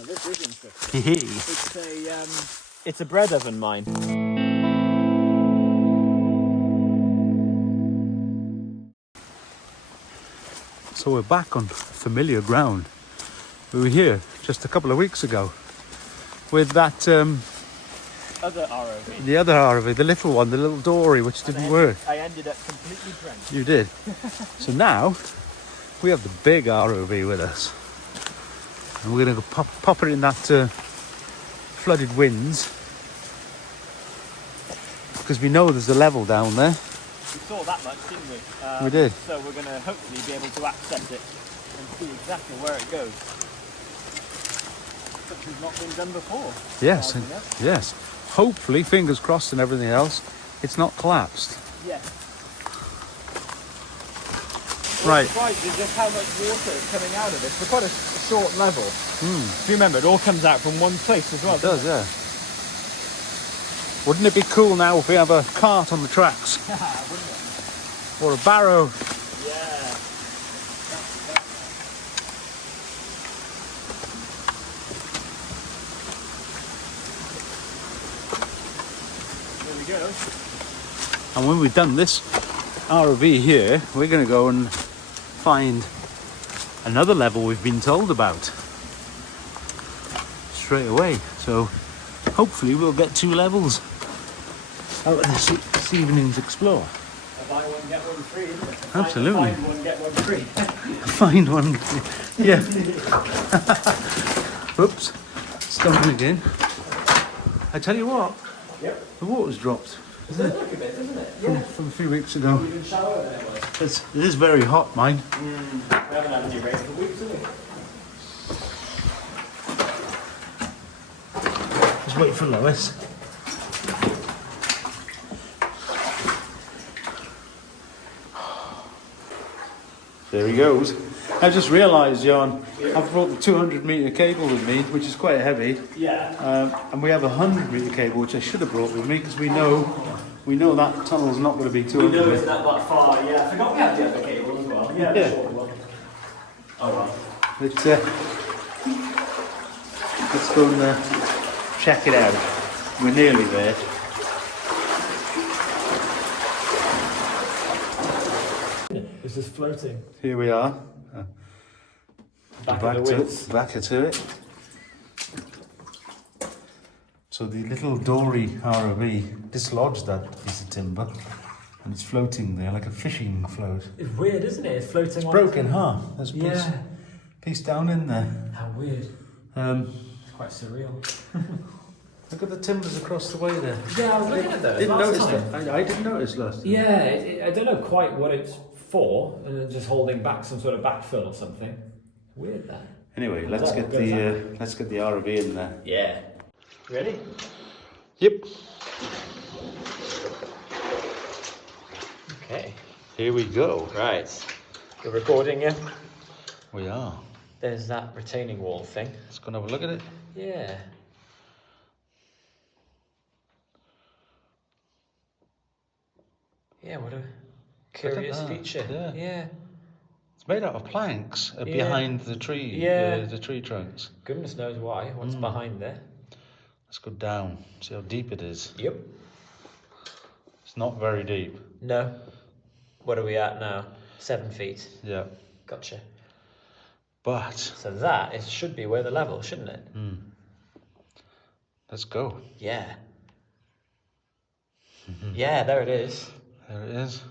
Oh, this is interesting. It's a bread oven mine. So we're back on familiar ground. We were here just a couple of weeks ago with that Other ROV. the other RV, the little one, the little dory, which didn't work. I ended up completely drenched. You did. So now we have the big ROV with us, and we're going to go pop it in that flooded winds, because we know there's a level down there. We saw that much, didn't we? We did. So we're going to hopefully be able to access it and see exactly where it goes. Which has not been done before. Yes, yes. Hopefully, fingers crossed and everything else, it's not collapsed. Yes. Right. Surprised is just how much water is coming out of this. For quite a short level. If you remember, it all comes out from one place as well. It does, yeah. Wouldn't it be cool now if we have a cart on the tracks? Wouldn't it? Or a barrow? Yeah. There we go. And when we've done this ROV here, we're going to go and find another level we've been told about straight away. So hopefully we'll get 2 levels out of this evening's explore. Buy one, get one free, isn't it? Absolutely. Find one, get one free. Find one. Yeah. Oops. Stumbling again. I tell you what, Yep. the water's dropped. It does look a bit, doesn't it? Yeah. From a few weeks ago. Even shallower than it was. It is very hot, mine. We haven't had any rain for weeks, have we? Just wait for Lois. There he goes. I just realised, Ioan, I've brought the 200 metre cable with me, which is quite heavy. Yeah. And we have a 100 metre cable, which I should have brought with me, because we know that tunnel's not going to be 200. We know it's not that far, yeah. I forgot we had the other cable as well. Yeah, Yeah. the short one. Oh, right. Let's go and check it out. We're nearly there. It's just floating. Here we are. Back in the winds. Back to it. So the little dory ROV dislodged that piece of timber, and it's floating there like a fishing float. It's weird, isn't it? It's floating on. Broken in half. There's a Yeah. piece down in there. How weird. It's quite surreal. Look at the timbers across the way there. Yeah, I was looking at those. Didn't last notice time. that. I didn't notice last time. Yeah, I don't know quite what it's for, and just holding back some sort of backfill or something. Weird that. Anyway, let's get the ROV in there. Yeah. Ready? Yep. Okay. Here we go. Right. You're recording, yeah? We are. There's that retaining wall thing. Let's go and have a look at it. Yeah. Yeah, what a curious that. feature. Yeah. Yeah. It's made out of planks behind the tree. Yeah. The tree trunks. Goodness knows why. What's behind there? Let's go down. See how deep it is. Yep. It's not very deep. No. What are we at now? 7 feet. Yeah. Gotcha. But So that should be where the level, shouldn't it? let's go. Yeah. Yeah, there it is. There it is.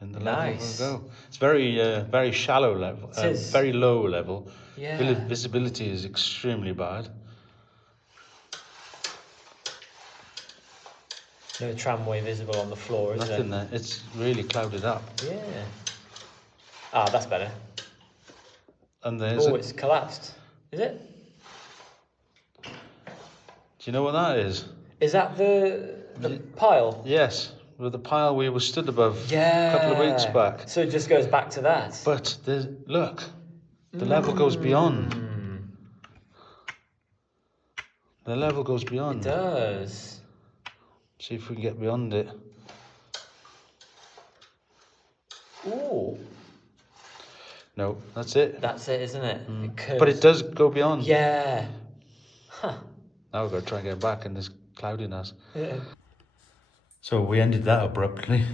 In the Nice. level we'll go. It's very shallow level. It is. Very low level. Yeah. Visibility is extremely bad. No tramway visible on the floor, is Nothing there? there. It's really clouded up. Yeah. Ah, that's better. And there's Oh, it's collapsed. Is it? Do you know what that is? Is that the pile? Yes, with the pile we were stood above Yeah. a couple of weeks back. So it just goes back to that. But look, the level goes beyond. The level goes beyond. It does. See if we can get beyond it. Ooh. No, that's it. That's it, isn't it? It curves. But it does go beyond. Yeah. Huh. Now we've got to try and get back in this cloudiness. Yeah. So we ended that abruptly.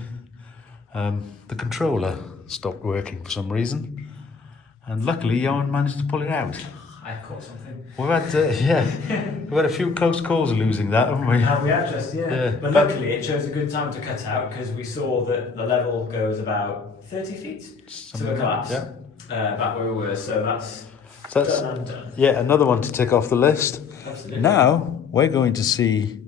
The controller stopped working for some reason. And luckily, Ioan managed to pull it out. I caught something. We've had, we've had a few close calls of losing that, haven't we? We have just, yeah. But luckily, it chose a good time to cut out because we saw that the level goes about 30 feet to a collapse. Yeah. Back where we were, so that's done and done. Yeah, another one to tick off the list. Absolutely. Now, we're going to see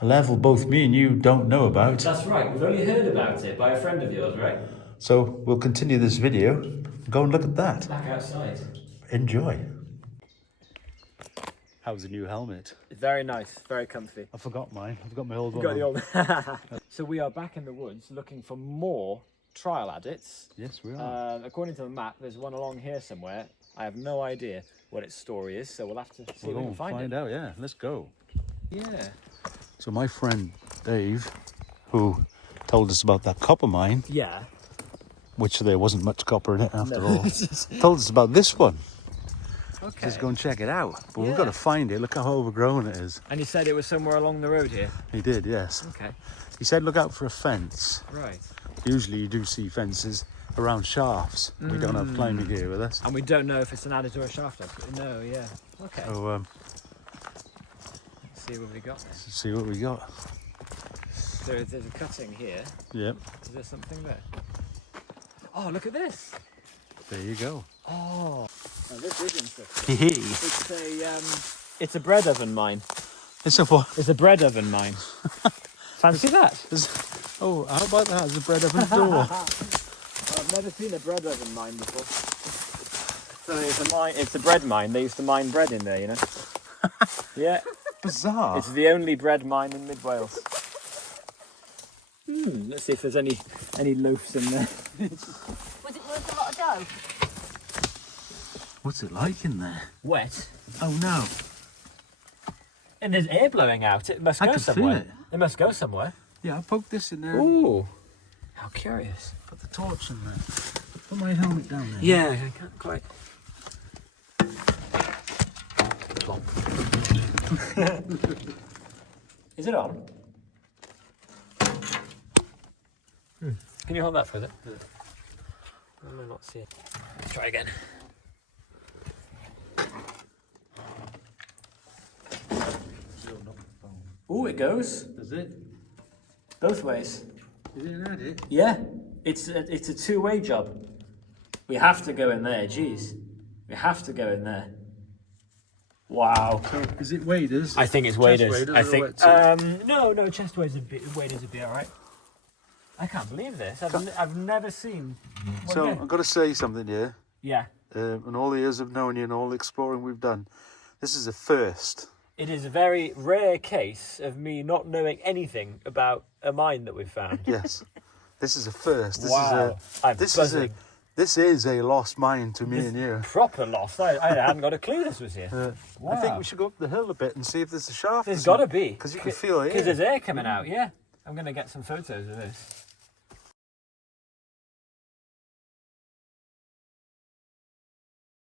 a level both me and you don't know about. That's right, we've only heard about it by a friend of yours, right? So we'll continue this video and go and look at that. Back outside. Enjoy. How's the new helmet? Very nice, very comfy. I forgot mine. I've got my old one. Got the old. So we are back in the woods looking for more trial adits. Yes, we are. According to the map, there's one along here somewhere. I have no idea what its story is, so we'll have to see if we can find it. out, yeah. Let's go. Yeah. So my friend Dave, who told us about that copper mine, Yeah. which there wasn't much copper in it after all, told us about this one. Okay. Let's go and check it out. But we've Yeah. got to find it. Look how overgrown it is. And you said it was somewhere along the road here? He did, yes. Okay. He said look out for a fence. Right. Usually you do see fences around shafts. We don't have climbing gear with us. And we don't know if it's an adit or a shaft. No, yeah. Okay. So Let's see what we got there. let's see what we got. There's a cutting here. Yep, Is there something there? Oh, look at this. there you go. Oh, now this is interesting. It's a bread oven mine. It's a what? It's a bread oven mine. Fancy that? Oh, how about that as a bread oven door? I've never seen a bread oven mine before. So it's a mine. It's a bread mine. They used to mine bread in there, you know. Yeah. Bizarre. It's the only bread mine in Mid Wales. Let's see if there's any loaves in there. Was it worth a lot of dough? What's it like in there? Wet. Oh no. And there's air blowing out. It must I go can somewhere. feel it. It must go somewhere. Yeah, I poked this in there. Ooh. How curious. Put the torch in there. Put my helmet down there. Yeah, I can't quite. Is it on? Can you hold that for a bit? I might not see it. Let's try again. Oh, it goes Does it? both ways. Is it an adit? Yeah, it's a two-way job. We have to go in there. Jeez, we have to go in there. Wow. So is it waders? I think it's Chest waders. waders I or think. wetsuit? No, chest waders would be all right. I can't believe this. I've never seen. So What I've got to say something here. yeah, In all the years of knowing you and all the exploring we've done, this is a first. it is a very rare case of me not knowing anything about a mine that we've found. Yes, this is a first. This Wow. I'm buzzing. This is a lost mine to me and you. Proper lost. I hadn't got a clue this was here. I think we should go up the hill a bit and see if there's a shaft. There's got to be. because you can feel it. Because there's air coming out. Yeah, I'm gonna get some photos of this.